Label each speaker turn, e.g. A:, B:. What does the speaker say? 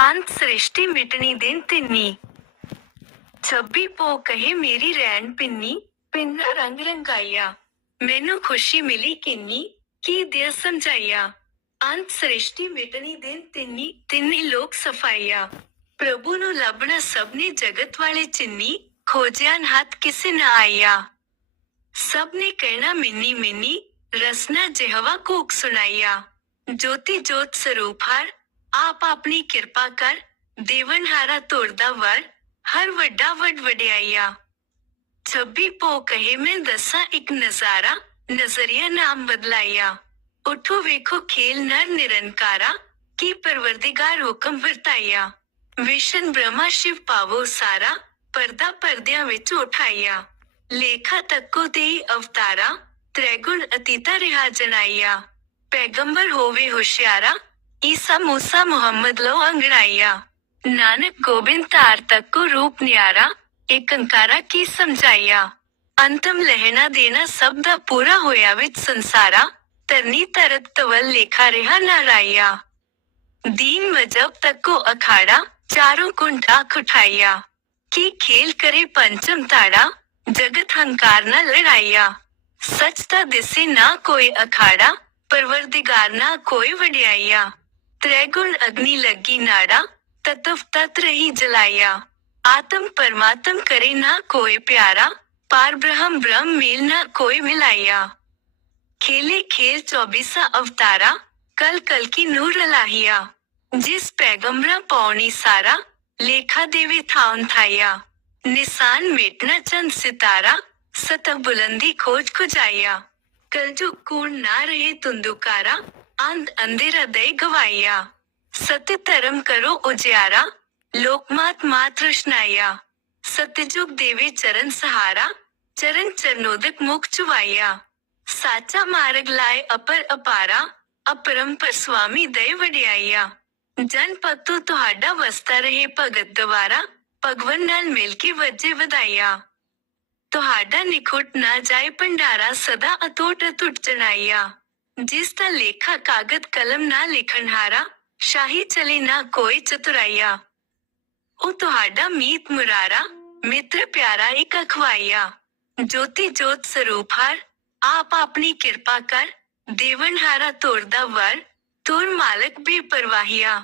A: ਅੰਤ ਸ੍ਰਿਸ਼ਟੀ ਮਿਟਣੀ ਦਿਨ ਤਿੰਨੀ ਛੱਬੀ ਪੋ ਕਹੇ ਮੇਰੀ ਰੈਣ ਪਿੰਨੀ ਪਿੰਨਾ ਰੰਗ ਰੰਗਾਇਆ ਮੈਨੂੰ ਖੁਸ਼ੀ ਮਿਲੀ ਕਿੰਨੀ ਕੀ ਦਿਆ ਸਮਝਾਇਆ ਅੰਤ ਸ੍ਰਿਸ਼ਟੀ ਮਿਟਣੀ ਦਿਨ ਤਿੰਨੀ ਤਿੰਨੀ ਲੋਕ ਸਫਾਇਆ ਪ੍ਰਭੂ ਨੂੰ ਲੱਭਣਾ ਸਭ ਨੇ ਜਗਤ ਵਾਲੇ ਚਿੰਨੀ ਖੋਜਿਆ ਨ ਹੱਥ ਕਿਸੇ ਨਾ ਆਇਆ ਸਭ ਨੇ ਕਹਿਣਾ ਮਿੰਨੀ ਮਿੰਨੀ ਰਸਨਾ ਜਿਹਵਾ ਕੂਕ ਸੁਣਾਇਆ ਜੋਤੀ ਜੋਤ ਸਰੂਪ ਹਰ आप अपनी कृपा कर देवन हारा तोड़दा वर हर वड्डा वड वड्याया छब्बी पो कहे, मैं दसा एक नज़ारा, नज़रिया नाम बदलाया उठो वेखो खेल नर निरंकारा, की परवरदिगार हुक्म वरताया विष्ण ब्रह्मा शिव पावो सारा, पर्दा पर्दिया विच उठाया लेखा तको दे अवतारा त्रैगुण अतीता रिहा जनाया पैगंबर होवे होशियारा ईसा मूसा मोहम्मद लो अंगड़ाइया। नानक गोबिंद तार तक को रूप न्यारा, एक अंकारा की समझाइया। अंतम लहना देना शब्द पूरा होया विच संसारा, तरनी तरत तवल लेखा रेहा नाराइया। दीन मजब तक को अखाड़ा, चारों कुंठा खुठाइया की खेल करे पंचम ताड़ा जगत हंकार न लड़ाइया। सच ता दिसे ना कोई अखाड़ा, परवरदिगार ना कोई वड्याइया। त्रैगुण अग्नि लगी नाड़ा तत्व तत्र ही जलाया। आत्म परमात्म करे ना कोई प्यारा, पार ब्रह्म ब्रह्म मेल ना कोई मिलाया। खेले खेल चौबीसा अवतारा, कल कल की नूर लाहिया। जिस पैगम्बरा पौनी सारा, लेखा देवे थाउन थाया। निशान मेटना चंद सितारा, सतह बुलंदी खोज खुजाया। कलजुग कूण ना रहे तुंदुकारा ਤੁੰਦੁਕਾਰਾ ਅੰਧ ਅੰਧੇਰਾ ਦੇ ਗਵਾਇਆ ਸਤਿ ਧਰਮ ਕਰੋ ਉਜਿਆਰਾ ਲੋਕਮਾਤ ਮਾਤ ਰਸ਼ਨਾਇਆ ਸਤਿਜੁਗ ਦੇਵੇ ਚਰਨ ਸਹਾਰਾ ਚਰਨ ਚਰਨੋਦਕ ਮੁਖ ਚੁਵਾਇਆ ਸਾਚਾ ਮਾਰਗ ਲਾਏ ਅਪਰ ਅਪਾਰਾ ਅਪਰੰਪਰ ਸੁਆਮੀ ਦੇ ਵਡਿਆਈਆ ਜਨ ਪਤੂ ਤੁਹਾਡਾ ਵਸਤਾ ਰਹੇ ਭਗਤ ਦਵਾਰਾ ਭਗਵਨ ਨਾਲ ਮਿਲ ਕੇ ਵੱਜੇ ਵਧਾਈਆ ਤੁਹਾਡਾ ਨਿਖੁੱਟ ਨਾ ਜਾਏ ਭੰਡਾਰਾ ਸਦਾ ਅਤੁੱਟ ਅਤੁੱਟ ਚਣਾਈਆ ਜਿਸ ਦਾ ਲੇਖਾ ਕਾਗਦ ਕਲਮ ਨਾ ਲਿਖਣ ਸ਼ਾਹੀ ਚਲੇ ਨਾ ਕੋਈ ਚਤੁਰਾਈਆ। ਉਹ ਤੁਹਾਡਾ ਮੀਤ ਮੁਰਾਰਾ, ਮਿੱਤਰ ਪਿਆਰਾ ਇੱਕ ਅਖਵਾਈਆ। ਜੋਤੀ ਜੋਤ ਸਰੂਪ ਹਰ, ਆਪ ਆਪਣੀ ਕਿਰਪਾ ਕਰ ਦੇਵਨਹਾਰਾ ਹਾਰਾ ਤੋੜਦਾ ਵਰ, ਤੋਰ ਮਾਲਕ ਬੇਪਰਵਾਹੀਆ